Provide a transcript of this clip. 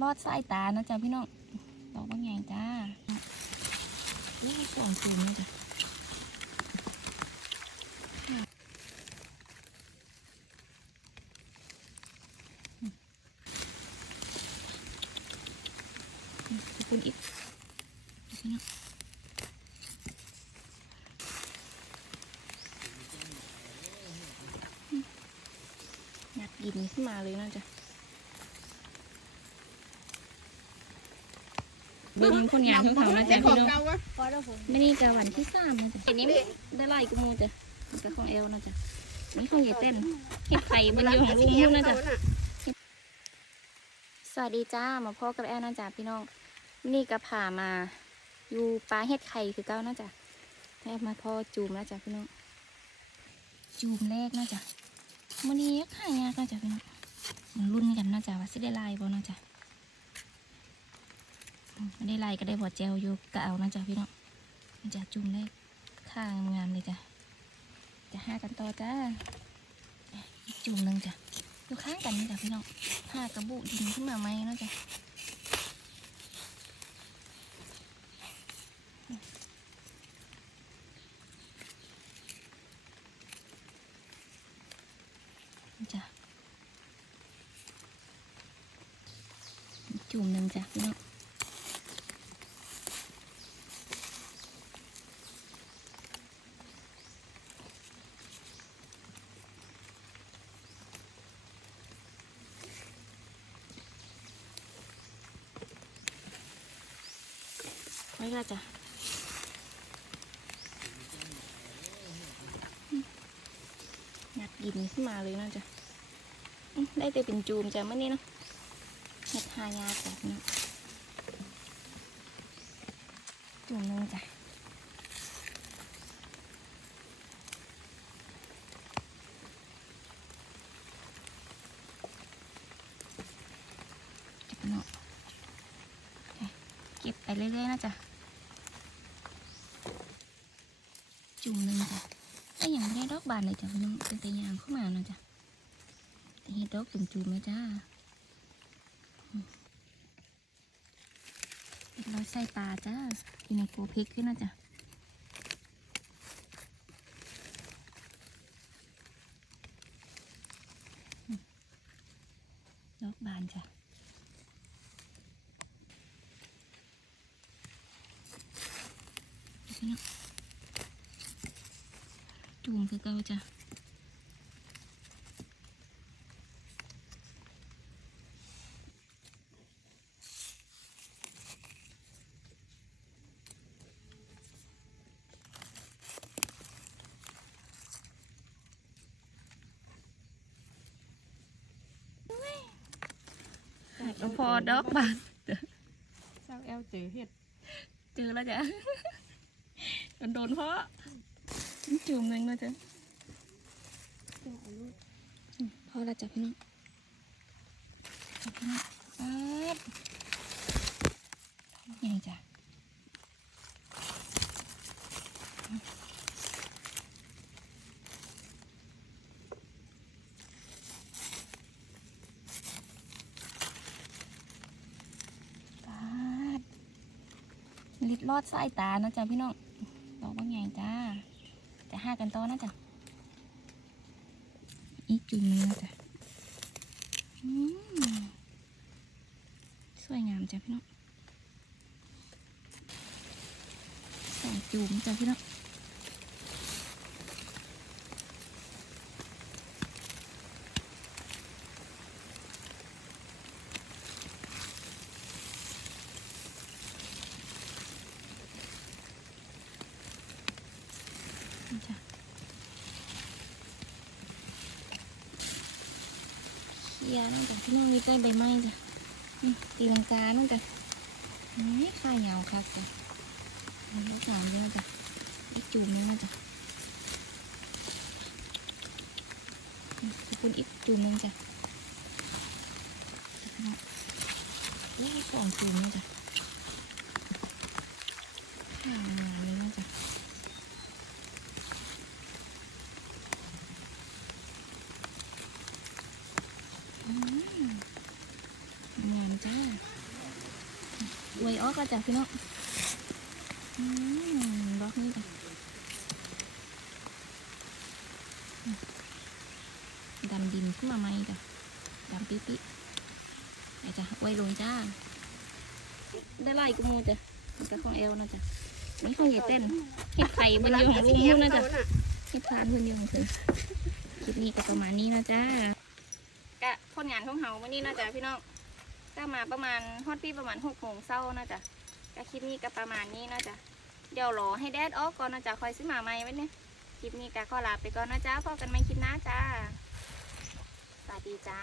ลอดสายตานะจ๊ะพี่น้องดอกบางใหญ่จ้านี่สองสูงนะจ๊ะขอบคุณอีกพี่น้องอยากกินขึ้นมาเลยนะจ๊ะ เบิ้งคนงานของเขานะจ๊ะพี่น้องพอแล้วผมไม่นี่จะวันที่สามนะจ๊ะอันนี้ได้ไล่กูมูจ้ะมันก็ของเอลนะจ๊ะนี่ของใหญ่เต้นเห็ดไข่มันอยู่ของลุงนู่นนะจ๊ะสวัสดีจ้ามาพ่อกับแอลนะจ๊ะพี่น้องนี่ก็ผ่ามาอยู่ปลาเห็ดไข่คือเก้านะจ๊ะแทบมาพ่อจูมนะจ๊ะพี่น้องจูมแรกนะจ๊ะมันนี้ยักหายากนะจ๊ะพี่น้องมันรุ่นกันนะจ๊ะว่าสิได้ไล่บ่นะจ๊ะ ไม่ได้ไล่ก็ได้บอดเจลอยู่ก็เอานะจ๊ะพี่น้องมันจะจุ่มได้ข้างงามเลยจ้ะจะห้ากันต่อจ้าจุ่มหนึ่งจ้ะอยู่ข้างกันนี่จ้ะพี่น้องห้ากระบุดินขึ้นมาไหมเนาะจ้ะจ้ะจุ่มหนึ่งจ้ะพี่น้อง ไว้ละจ้ะอยากกินขึ้นมาเลยนะจ๊ะได้แต่เป็นจูมจ้ะเมื่อนี้เนาะเห็ดหายาแบบนี้จูมหนึงจ้ะเก็บเนาะเก็บไปเรื่อยๆนะจ๊ะ จุ่มหนึ่งจ้ะก็ยังไม่ได้ดอกบานเลยจ้ะพี่น้องเป็นแต่ยางเข้ามาเนาะจ๊ะแต่เห็ดดอกจุ่มๆนะจ้าเห็ดร้อยไส้ปลาจ้าอยู่ในโกเพกขึ้นนะจ๊ะดอกบานจ้ะพี่น้อ งจุ่มคือเก่าจ้ะพอดอกบานเศร้าแอลเจอเห็ด เจอแล้วจ้ะโดนโดนเพราะ จุ่มหนึ่งแล้วจ้ะอืมพอแล้วจ้ะพี่น้องจ้ะพี่น้องป๊าดใหญ่จ้ะป๊าดลิดลอดสายตานะจ๊ะพี่น้องดอกบางใหญ่จ้า จะห้ากันต้อนะจ๊ะอีกจุ่มหนึงนะจ๊ะสวยงามจ้ะพี่น้องสองจุ่มจ้ะพี่น้อง เขียนั่นจ้ะพี่น้องมีใต้ใบไม้จ้ะนี่ตีลังกานั่นจ้ะนี่ข้าเหงาครับจ้ะมันลูกสาวเยอะจ้ะอีจุ่มหนึงนะจ้ะขอบคุณอีจุ่มหนึงจ้ะนี่สองจุ่มนะจ้ะข้าวงามเลยนะจ้ะ อืมงามจ้า อกก็จ้ะพี่น้องอืมดอกนี้ดำดินขึ้นมาไหมจ้ะดำปิ๊ปิ๊ไอ้จ้ะไว้ลงจ้า ได้ไล่กูมูจ้ะมันก็ของเอลนะจ้ะนี่ของใหญ่เต้นเห็ดไข่บนอยู่ของลุงมูนะจ๊ะเห็ดพานบนยองเพิ่นคลิปนี้ก็ประมาณนี้นะจ้ากะผลงานของเฮาวันนี้นะจ๊ะพี่น้อง ก็มาประมาณฮอดพี่ประมาณหกโมงเช้านะจ๊ะก็คลิปนี้ก็ประมาณนี้นะจ๊ะเดี๋ยวรอให้แดดออกก่อนนะจ๊ะคอยซื้อมาใหม่ไว้เนี่ยคลิปนี้ก็ขอลาไปก่อนนะจ๊ะพบกันใหม่คลิปหน้าจ้าสวัสดีจ้า